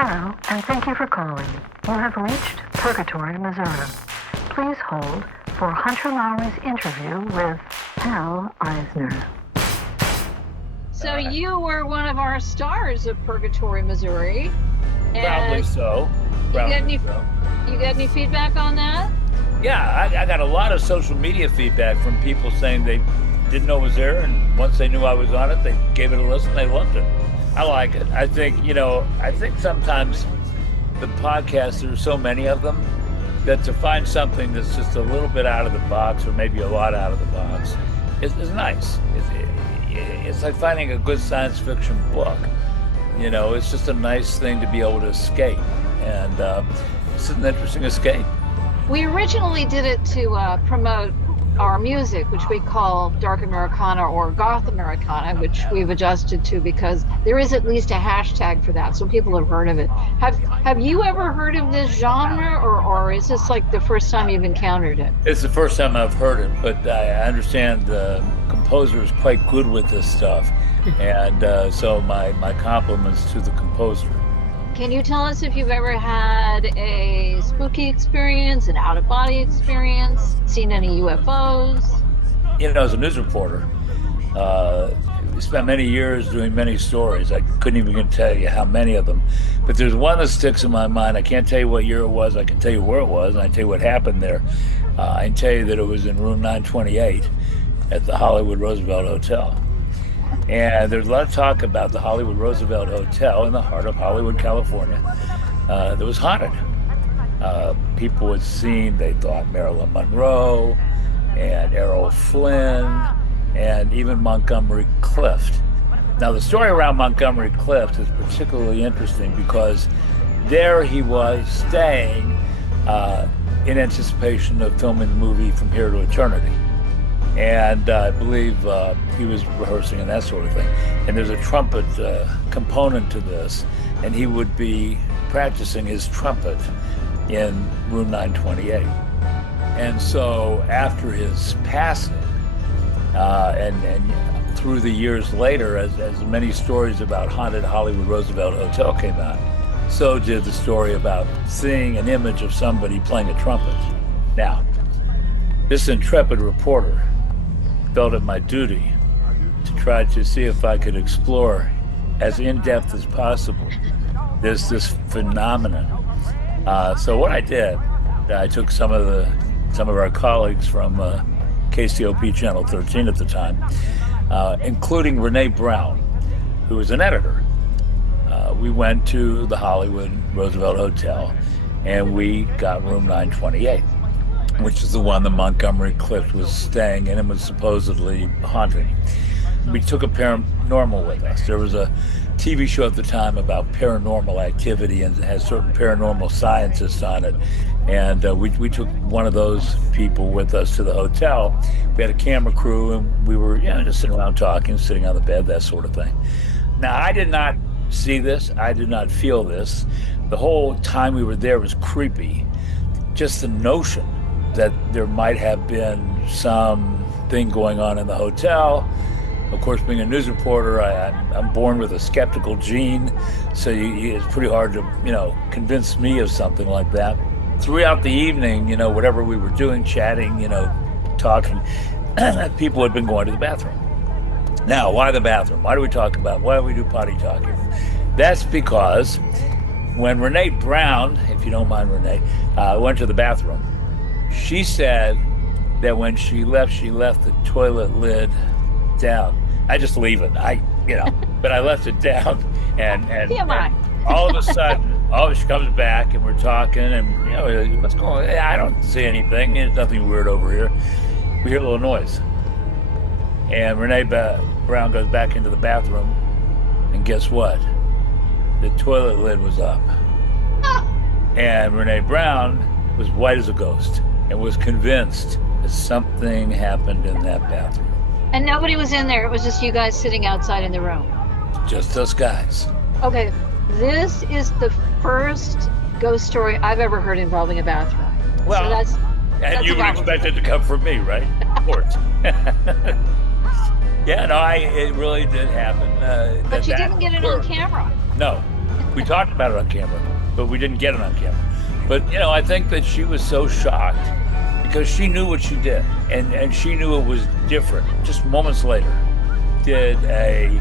Hello, and thank you for calling. You have reached Purgatory, Missouri. Please hold for Hunter Lowry's interview with Hal Eisner. So you were one of our stars of Purgatory, Missouri. Proudly so. You get any feedback on that? Yeah, I got a lot of social media feedback from people saying they didn't know it was there, and once they knew I was on it, they gave it a listen. They loved it. I like it. I think sometimes the podcasts, there's so many of them, that to find something that's just a little bit out of the box, or maybe a lot out of the box, is nice. It's like finding a good science fiction book. It's just a nice thing to be able to escape, and it's an interesting escape. We originally did it to promote our music, which we call Dark Americana or Goth Americana, which we've adjusted to because there is at least a hashtag for that, so people have heard of it. Have you ever heard of this genre, or is this like the first time you've encountered it? It's the first time I've heard it, but I understand the composer is quite good with this stuff, and so my compliments to the composer. Can you tell us if you've ever had a spooky experience, an out-of-body experience, seen any UFOs? As a news reporter, we spent many years doing many stories. I couldn't even tell you how many of them, but there's one that sticks in my mind. I can't tell you what year it was. I can tell you where it was, and I can tell you what happened there. I can tell you that it was in room 928 at the Hollywood Roosevelt Hotel. And there's a lot of talk about the Hollywood Roosevelt Hotel in the heart of Hollywood, California, that was haunted. People had seen, they thought, Marilyn Monroe and Errol Flynn and even Montgomery Clift. Now, the story around Montgomery Clift is particularly interesting because there he was staying in anticipation of filming the movie From Here to Eternity. And I believe he was rehearsing and that sort of thing. And there's a trumpet component to this, and he would be practicing his trumpet in room 928. And so after his passing, and through the years later, as many stories about haunted Hollywood Roosevelt Hotel came out, so did the story about seeing an image of somebody playing a trumpet. Now, this intrepid reporter felt it my duty to try to see if I could explore as in-depth as possible this phenomenon. So what I did, I took some of our colleagues from KCOP Channel 13 at the time, including Renee Brown, who was an editor. We went to the Hollywood Roosevelt Hotel, and we got room 928. Which is the one that Montgomery Clift was staying in and was supposedly haunting. We took a paranormal with us. There was a TV show at the time about paranormal activity and has certain paranormal scientists on it. And we took one of those people with us to the hotel. We had a camera crew, and we were just sitting around talking, sitting on the bed, that sort of thing. Now, I did not see this. I did not feel this. The whole time we were there was creepy. Just the notion that there might have been something going on in the hotel. Of course, being a news reporter, I'm born with a skeptical gene, so it's pretty hard to, convince me of something like that. Throughout the evening, whatever we were doing, chatting, talking, people had been going to the bathroom. Now, why the bathroom? Why do we do potty talking? That's because when Renee Brown, if you don't mind Renee, went to the bathroom, she said that when she left the toilet lid down. I just leave it. But I left it down, and all of a sudden, she comes back, and we're talking, and what's going on? I don't see anything. There's nothing weird over here. We hear a little noise, and Renee Brown goes back into the bathroom, and guess what? The toilet lid was up, and Renee Brown was white as a ghost and was convinced that something happened in that bathroom. And nobody was in there. It was just you guys sitting outside in the room. Just us guys. Okay, this is the first ghost story I've ever heard involving a bathroom. Well, so and you would expect it to come from me, right? Of course. Yeah, no, it really did happen. But you didn't get it on camera. No, We talked about it on camera, but we didn't get it on camera. But, I think that she was so shocked because she knew what she did, and she knew it was different. Just moments later, did a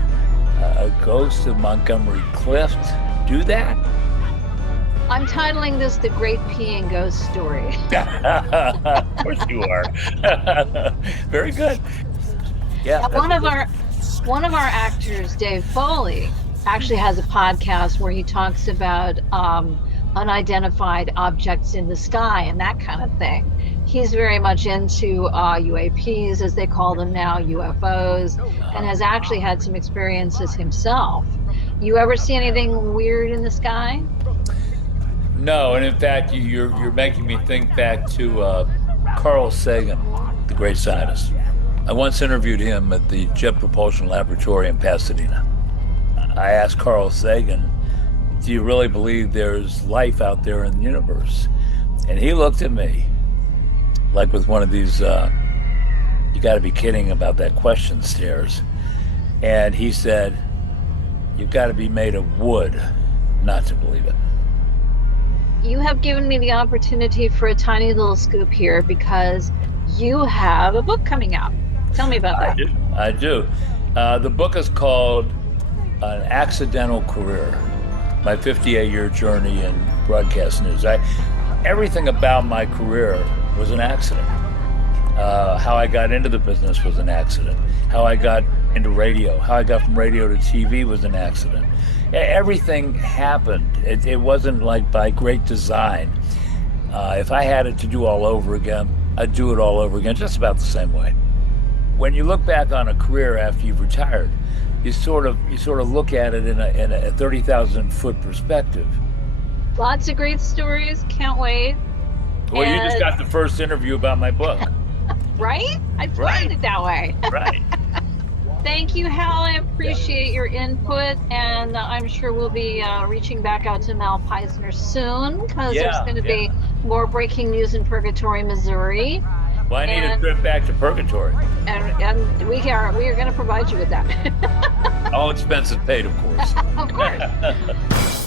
Ghost of Montgomery Clift do that? I'm titling this The Great Peeing Ghost Story. Of course you are. Very good. Yeah. One of our actors, Dave Foley, actually has a podcast where he talks about unidentified objects in the sky and that kind of thing. He's very much into UAPs, as they call them now, UFOs, and has actually had some experiences himself. You ever see anything weird in the sky? No, and in fact, you're making me think back to Carl Sagan, the great scientist. I once interviewed him at the Jet Propulsion Laboratory in Pasadena. I asked Carl Sagan, do you really believe there's life out there in the universe? And he looked at me like with one of these, you got to be kidding about that question stares. And he said, you've got to be made of wood not to believe it. You have given me the opportunity for a tiny little scoop here because you have a book coming out. Tell me about that. I do. The book is called An Accidental Career, my 58-year journey in broadcast news. Everything about my career was an accident. How I got into the business was an accident. How I got into radio, how I got from radio to TV was an accident. Everything happened. It wasn't like by great design. If I had it to do all over again, I'd do it all over again, just about the same way. When you look back on a career after you've retired, you sort of look at it in a 30,000-foot perspective. Lots of great stories. Can't wait. Well, you just got the first interview about my book. Right? I planned it that way. Right. Thank you, Hal. I appreciate your input, and I'm sure we'll be reaching back out to Mal Pysner soon because there's going to be more breaking news in Purgatory, Missouri. Well, I need a trip back to Purgatory. And we are going to provide you with that. All expenses paid, of course. Of course.